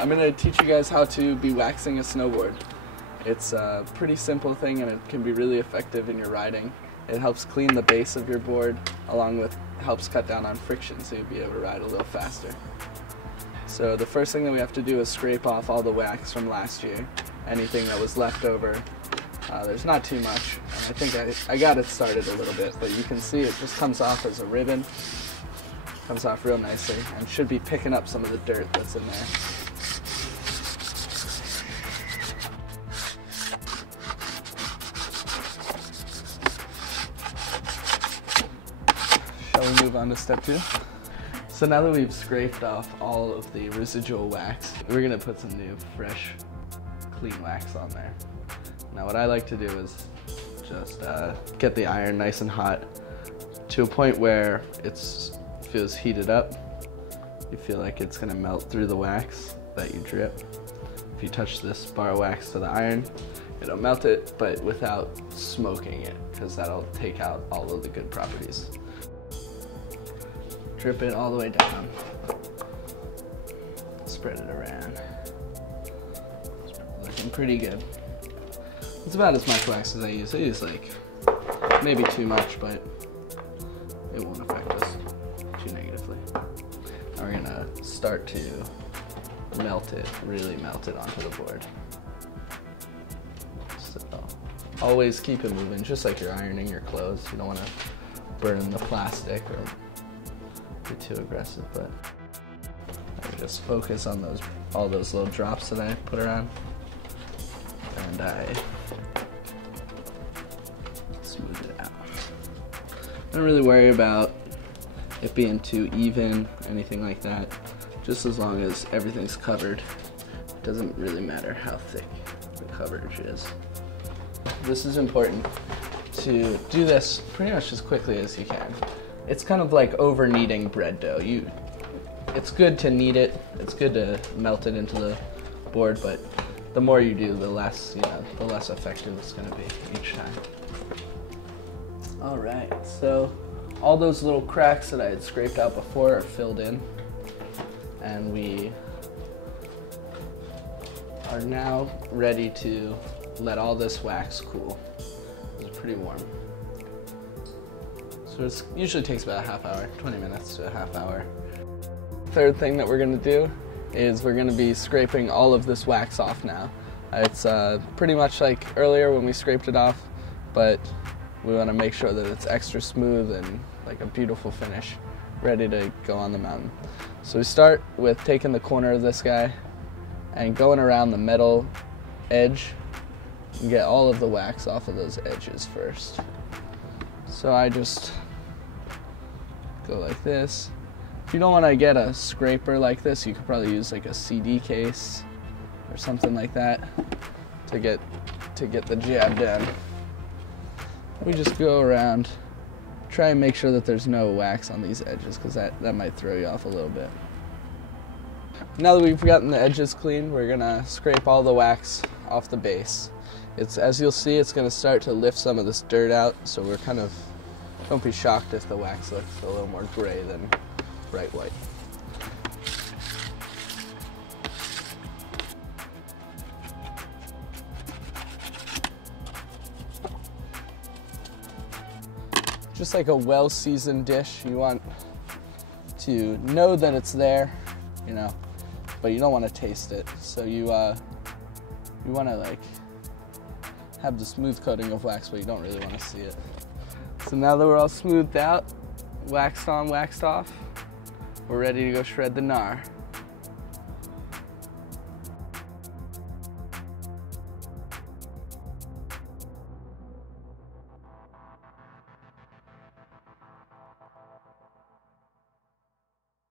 I'm going to teach you guys how to be waxing a snowboard. It's a pretty simple thing and it can be really effective in your riding. It helps clean the base of your board along with helps cut down on friction so you'll be able to ride a little faster. So the first thing that we have to do is scrape off all the wax from last year. Anything that was left over. There's not too much, and I think I got it started a little bit, but you can see it just comes off as a ribbon. Comes off real nicely and should be picking up some of the dirt that's in there. Shall we move on to step 2? So now that we've scraped off all of the residual wax, we're going to put some new, fresh, clean wax on there. Now what I like to do is just get the iron nice and hot to a point where it feels heated up. You feel like it's going to melt through the wax that you drip. If you touch this bar of wax to the iron, it'll melt it, but without smoking it, because that'll take out all of the good properties. Drip it all the way down. Spread it around. Looking pretty good. It's about as much wax as I use. I use like maybe too much, but it won't affect us too negatively. Now we're gonna start to melt it, really melt it onto the board. So always keep it moving, just like you're ironing your clothes. You don't want to burn the plastic or be too aggressive, but I just focus on all those little drops that I put around, and I smooth it out. Don't really worry about it being too even, anything like that. Just as long as everything's covered, it doesn't really matter how thick the coverage is. This is important to do this pretty much as quickly as you can. It's kind of like over kneading bread dough. It's good to knead it, it's good to melt it into the board, but the more you do, the less effective it's going to be each time. All right, so all those little cracks that I had scraped out before are filled in, and we are now ready to let all this wax cool. It's pretty warm. So it usually takes about a half hour, 20 minutes to a half hour. Third thing that we're going to do is we're going to be scraping all of this wax off now. It's pretty much like earlier when we scraped it off, but we want to make sure that it's extra smooth and like a beautiful finish, ready to go on the mountain. So we start with taking the corner of this guy and going around the metal edge and get all of the wax off of those edges first. So I just go like this. If you don't want to get a scraper like this, you could probably use like a CD case or something like that to get the jab done. We just go around, try and make sure that there's no wax on these edges, because that might throw you off a little bit. Now that we've gotten the edges clean, we're gonna scrape all the wax off the base. As you'll see, it's gonna start to lift some of this dirt out, so don't be shocked if the wax looks a little more gray than bright white. Just like a well-seasoned dish, you want to know that it's there, but you don't want to taste it. So you want to like have the smooth coating of wax, but you don't really want to see it. So now that we're all smoothed out, waxed on, waxed off, we're ready to go shred the gnar.